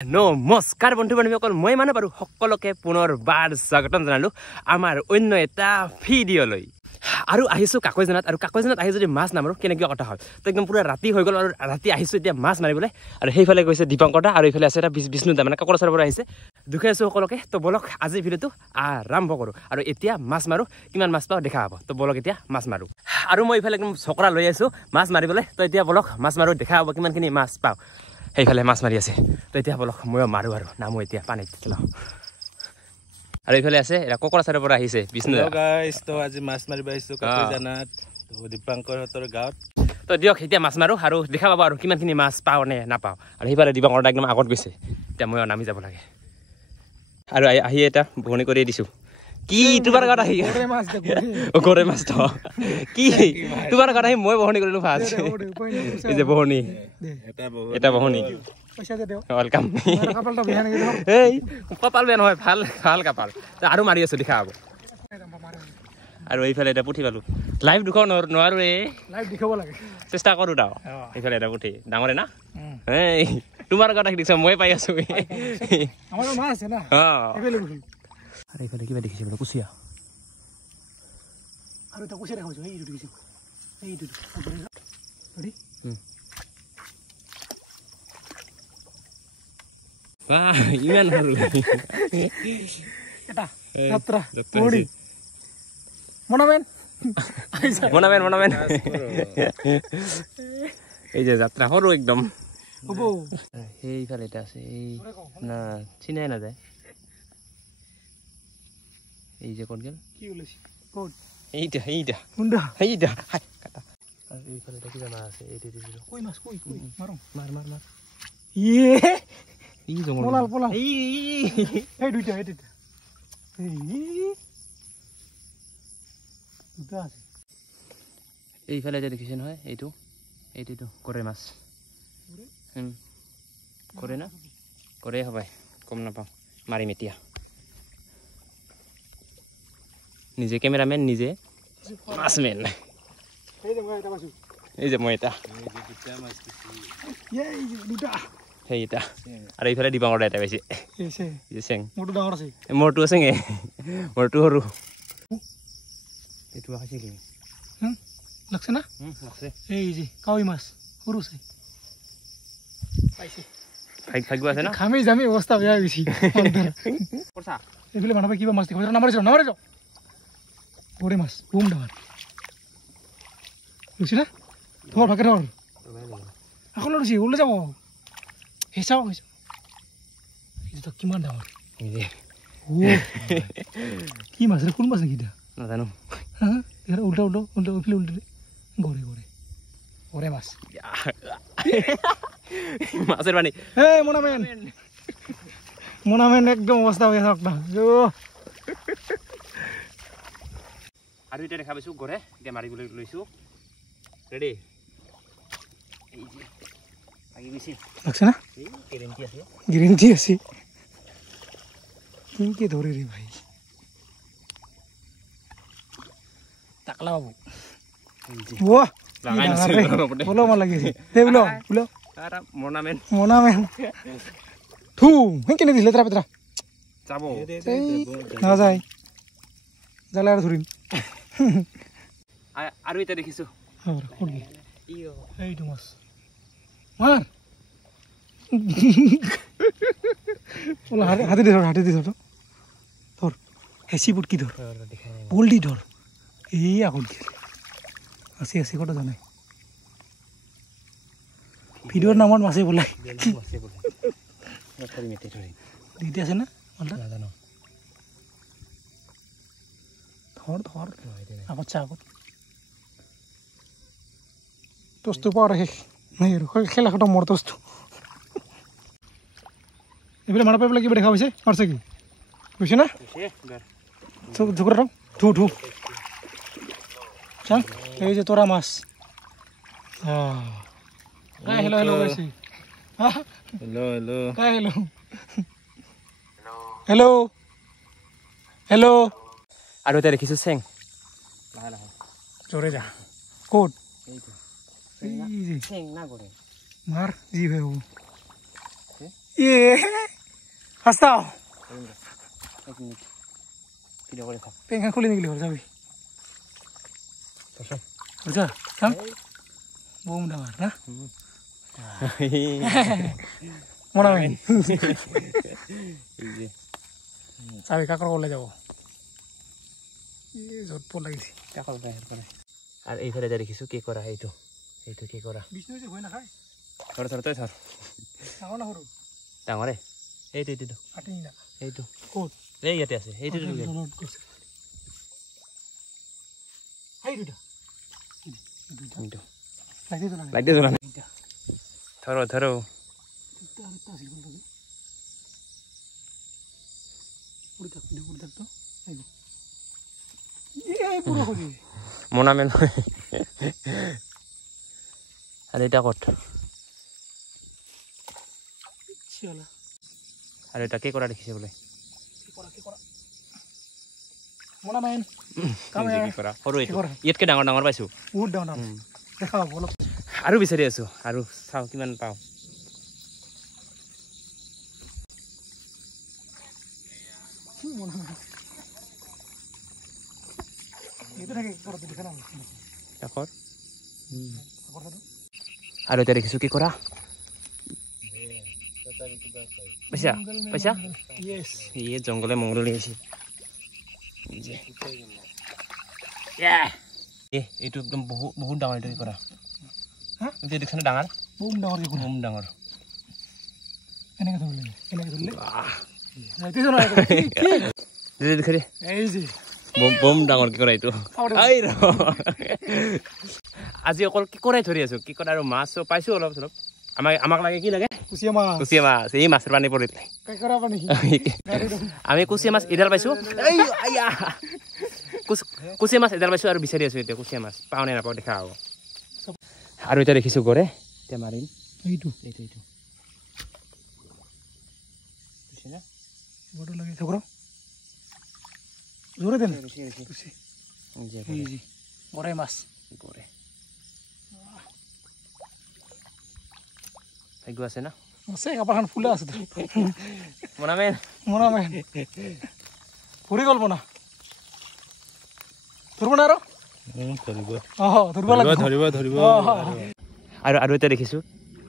নমস্কাৰ বন্ধু বান্ধৱীসকল মই মানে বাৰু সকলোকে পুনৰবাৰ স্বাগতম জনালো আমাৰ অন্য এটা ভিডিঅ'লৈ আৰু আহিছো কাকৈজনাত আৰু কাকৈজনাত আহি যদি মাছ নামাৰো কেনেকুৱা কথা হয় তো একদম পুৰা ৰাতি হৈ গ'ল আৰু ৰাতি আহিছো এতিয়া মাছ মাৰিবলৈ আৰু সেইফালে গৈছে দীপংকৰ দা আৰু এইফালে আছে এটা বিষ্ণু দা মানে কাকৰচাৰ পৰা আহিছে দুখাই আছো সকলোকে তো বলক আজি ভিডিঅ'টো আৰম্ভ কৰোঁ আৰু এতিয়া মাছ মাৰো কিমান মাছ পাওঁ দেখা হ'ব তো বলক এতিয়া মাছ মাৰো আৰু মই এইফালে একদম চকৰা লৈ আছো মাছ মাৰিবলৈ তো এতিয়া বলক মাছ মাৰো দেখা হ'ব কিমানখিনি মাছ পাওঁ সেইফালে মাছ মাৰি আছে তো এতিয়া বলক মই মাৰো আৰু নামো এতিয়া পানীত খেলাওঁ আৰু এইফালে আছে এৰা কোকৰাচাৰৰ পৰা আহিছে বিষ্ণু গাইস তো আজি মাছ মাৰিব আহিছো কাকৈজনাত তো দীপংকৰ হতৰ গাঁৱত তো দিয়ক এতিয়া মাছ মাৰো আৰু দেখা পাব আৰু কিমানখিনি মাছ পাওঁ নে নাপাওঁ আৰু সেইফালে দীপংকৰ একদম আগত গৈছে এতিয়া মই নামি যাব লাগে আৰু আহি এটা বহনি কৰি দিছো কি তোমাৰ গাত আহি গৰে মাছ তো কি তোমাৰ গাত আহি মই বহনি কৰিলো ফাৰ্ষ্ট এই যে বহনি এটা বহনি পইচা দে দিও ওয়েলকাম কপালটা বেয়া নেকি এই কপাল বেয়া নহয় ভাল ভাল কপাল আৰু মাৰি আছো দেখা হ'ব আৰু এইফালে এটা পুঠি পালো লাইভ দুখ নোৱাৰো লাইভ দেখাব লাগে চেষ্টা কৰো দাও এইফালে এটা পুঠি ডাঙৰে না এই তোমাৰ গাত আহি দেখিছ মই পাই আছো আমাৰ মাছ আছে না এইফালে আৰু এইফালে কিবা দেখিছে বোলে কুচিয়া আৰু এটা কুচিয়া দেখাইছো এইটো দেখিছো এইটো ৰেডি ইমান সৰু এটা যাত্ৰা পৰি মনামেন এই যে যাত্ৰা সৰু একদম হ'ব সেইফালে এটা আছে এই না চিনাই নাযায় এই যে কোন গেল কি ওলাইছে কোন এইটা কোনটা এইটা কাটা আৰু এইফালে এটা কি জানা আছে এইটো দিলো কই মাছ কই মাৰো মাৰ ইয়ে ই জমল পলাল এই দুইটা এই দুটা আছে এইফালে যে দেখিছে নহয় এইটো কৰে মাছ কৰে না কৰে হবাই কম নাপাওঁ মাৰিম এতিয়া নিজে কেমেৰামেন নিজে মাছমেন এই যে মই এটা সেইটা আৰু এইফালে দীপংকৰ এটা পাইছে চেং মোৰটো ডাঙৰ আছে মোৰটো আছে মোৰটো সৰু এইটো আছে কি লাগছে না লাগছে এই যে কাৱৈ মাছ সৰু আছে পাইছে ভাগ্য আছে না খামি জামি অৱস্থা বেয়া গৈছে কৰছা এইফালে মানুহে কিবা মাছ দেখাইছে নামাৰে যাও গৰে মাছ বুম ডাঙৰ বুঝছি না তোমাৰ ভাগে ধৰ এখন লড়ছি উল্লে যাব হেসাও এটা কিমান ডাঙৰ কি মাছ রে কোন মাছ নাকি এটা না জানো হ্যাঁ এটা উল্টা উল্টা গরে গরে মাছ মাছের পানি এই মোনামেন একদম অবস্থা হয়ে থাক না আৰু এটা দেখা পাইছো গৰে এতিয়া মাৰিবলৈ লৈছো ৰেডি এই যে আগে গৈছে লাগছে না গ্যারেন্টি আছে কি ধরে রে ভাই টাকলা বাবু ওয়া বলো মার লাগিছে দে বলো আরা মোনামেন থু কেনে দিলে তৰা পেতৰা যাব না যায় জালে আৰ ধৰিম আৰু এটা দেখিছো এইটো মাছ মাৰ হাতে দি ধৰ ধৰ হেঁচি পুটকি ধৰ পল্টি ধৰ এই আগত আছে কথা জানাই ভিডিঅ'ৰ নামত মাছে বোলাই দিতে আছে না নাজানো ধৰ আগত টচটো পাৰ শেষ নাই আৰু খেলা খতম মোৰ টচটো এইফালে মানুহ পাই পেলাই কিবা দেখা পাইছে মাৰছে কি বুজিছে না জোকৰা ধু চাং এই যে তোৰা মাছ হেল্ল' কৈছে হেল্ল' আৰু এটা দেখিছো চেং জোৰে যা ক'ত মাৰ যি হয় হাস্তাও এক মিনিট ভিডিঅ' কৰি থাক পেংখান খুলি নিগলি ঘৰ যাবি বুঝা কাম বম ডাঙৰ না মনা ভাই চাবি কাকৰ কলে যাব য'ত পৰ লাগিছে কাকৰ বাহিৰ কৰে আৰু এইফালে যে দেখিছোঁ কি কৰা এইটো কি কৰা বিষ্ণু যে হৈ নাখায় থৰ তই থৰ ডাঙৰ না সৰু ডাঙৰে এইটো কাটি না এইটো ক'ত এই ইয়াতে আছে এইটো লাগি যোৱা থৰ মনা মেন আৰু এটা ক'ত আৰু এটা কি কৰা দেখিছে বোলে সৰু ইয়াতকে ডাঙৰ পাইছো বহুত ডাঙৰ দেখা অলপ আৰু বিচাৰি আছো আৰু চাওঁ কিমান পাওঁ আৰু এতিয়া দেখিছো কি কৰা পইচা এই জংঘলে মংগল আহিছে এইটো একদম বহুত ডাঙৰ এইটো কি কৰা দেখিছানে ডাঙৰ বম ডাঙৰ এনেকে ধৰিলে বম ডাঙৰ কি কৰা এইটো আজি অকল কি কৰাই ধৰি আছো কি কৰা আৰু মাছ পাইছো অলপ চলপ আমাক লাগে কি লাগে কুচিয়া মাছ এই মাছৰ পানী পৰি আমি কুচিয়া মাছ এডাল পাইছো কুচিয়া মাছ এডাল পাইছো আৰু বিচাৰি আছো এতিয়া কুচিয়া মাছ পাওঁ নে নাপাওঁ দেখা হ'ব আৰু এতিয়া দেখিছো গড়ে এতিয়া মাৰিম এইটো জোৰে দেন গড়াই মাছ গড়ে ভাগ্য আছে না আছে কাপাৰখান ফুলে আছে মনামেন ফুৰি গ'ল মনা ধৰিব না আৰু এতিয়া দেখিছো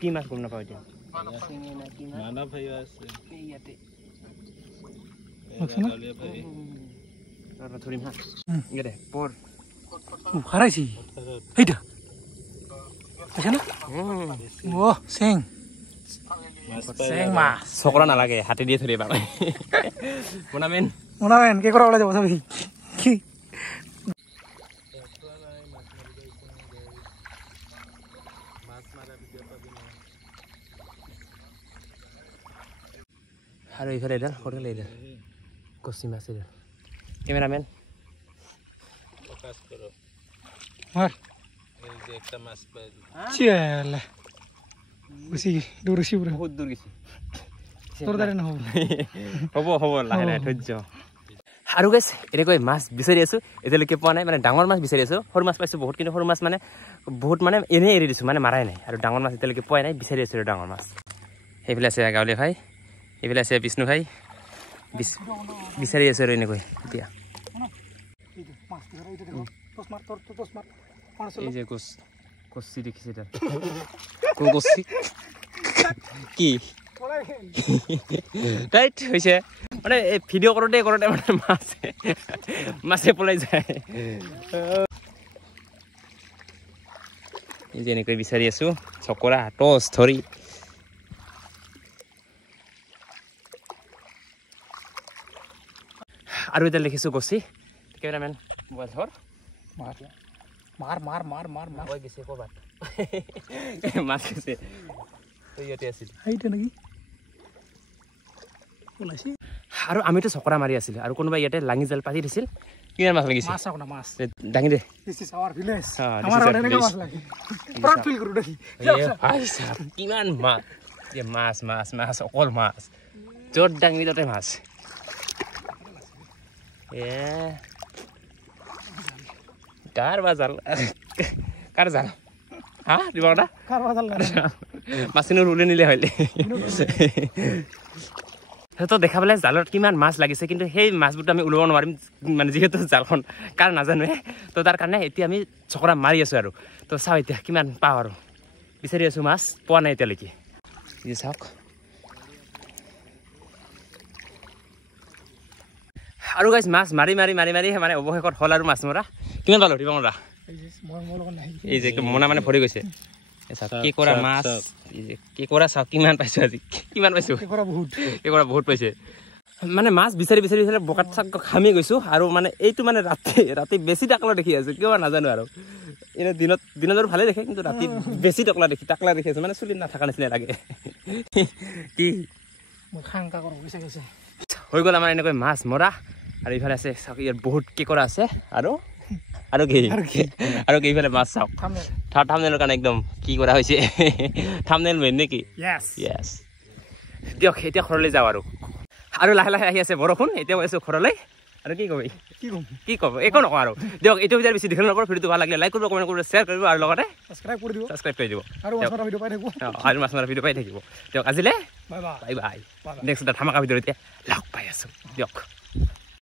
কি মাছ গম নাপাওঁ এতিয়া ধৰিম হা দে পৰ হাৰাইছি এইটা দেখে না ও চেং মাছ চকৰা নালাগে হাতে দিয়ে ধৰিবা মনামেন কি কৰা ওলাই যাব চাবি কি আৰু এইফালে এডাল সৰুলে এডাল কচি মাছ এডাল কেমেৰামেন মাৰ একটা মাছ পাই চিয়ালে গুছি দৌৰিছি পুৰা বহুত দূৰ গৈছে তোৰ দাৰে নহ'ব হ'ব লাহে ধৈৰ্য আৰু গাইছ এনেকৈ মাছ বিচাৰি আছো এতিয়ালৈকে পোৱা নাই মানে ডাঙৰ মাছ বিচাৰি আছো সৰু মাছ পাইছো বহুত কিন্তু সৰু মাছ মানে বহুত মানে এনেই এৰি দিছো মানে মাৰাই নাই আৰু ডাঙৰ মাছ এতিয়ালৈকে পোৱাই নাই বিচাৰি আছো ডাঙৰ মাছ সেইফালে আছে গাঁৱলীয়া ভাই এইফালে আছে বিষ্ণু ভাই বিচাৰি আছো আৰু এনেকৈ এতিয়া এই যে কচি দেখিছে কচি কি ৰাইট হৈছে মানে এই ভিডিঅ' কৰোঁতে মানে মাছে পলাই যায় এই যে এনেকৈ বিচাৰি আছো চকৰা টচ ধৰি আৰু এতিয়া লিখিছো কচি কেমেৰামেন মোবাইল ধৰ মাৰ গৈছে ক'ৰবাত মাছ গৈছে ইয়াতে আছিল এইটা নেকি ওলাইছে আৰু আমিতো চকৰা মাৰি আছিলো আৰু কোনোবা ইয়াতে লাঙি জাল পাতি দিছিল কিমান মাছ লাগিছে মাছ দাঙি দে কিমান মাছ অকল মাছ য'ত দাঙি তাতে মাছ কাৰ জাল হা দিব না মাছখিনি ৰুলে নিলে হ'লে সিহঁতক দেখা পালে জালত কিমান মাছ লাগিছে কিন্তু সেই মাছবোৰতো আমি ওলাব নোৱাৰিম মানে যিহেতু জালখন কাৰ নাজানোৱে তো তাৰ কাৰণে এতিয়া আমি চকৰা মাৰি আছোঁ আৰু তো চাওঁ এতিয়া কিমান পাওঁ আৰু বিচাৰি আছোঁ মাছ পোৱা নাই এতিয়ালৈকে চাওক আৰু গাইছ মাছ মাৰি মাৰি মাৰি মাৰি মানে অৱশেষত হ'ল আৰু মাছ মৰা কিমান পালোঁ দিব মৰা এই যে মোনা মানে ভৰি গৈছে কেঁকোৰা মাছ কেঁকোৰা চাওক কিমান পাইছোঁ আজি কিমান পাইছোঁ কেঁকোৰা বহুত পাইছে মানে মাছ বিচাৰি বিচাৰি বিচাৰি বোকাত চাক খামি গৈছোঁ আৰু মানে এইটো মানে ৰাতি বেছি টাকলা দেখি আছোঁ কিয় নাজানো আৰু এনে দিনত আৰু ভালে দেখে কিন্তু ৰাতি বেছি টাকলা দেখি আছোঁ মানে চুলি নাথাকা নিচিনা লাগে কি হৈ গ'ল আমাৰ এনেকৈ মাছ মৰা আৰু ইফালে আছে চাওক ইয়াত বহুত কেঁকোৰা আছে আৰু কি ইফালে মাছ চাওক থামনেলৰ কাৰণে একদম কি কৰা হৈছে থামনেল মেইন নেকি য়েছ দিয়ক এতিয়া ঘৰলৈ যাওঁ আৰু লাহে লাহে আহি আছে বৰষুণ এতিয়া গৈছোঁ ঘৰলৈ আৰু কি ক'ব একো নকওঁ আৰু দিয়ক এইটো ভিডিঅ' বেছি দীঘল নকৰোঁ ভিডিঅ'টো ভাল লাগিলে লাইক কৰিব কমেণ্ট কৰিব শ্বেয়াৰ কৰিব আৰু লগতে ছাবস্ক্ৰাইব কৰি দিব আৰু মাছ মৰা ভিডিঅ' পাই থাকিব দিয়ক আজিলে বাই বাই নেক্সট এটা ধামাকা ভিডিঅ' এতিয়া লগ পাই আছোঁ দিয়ক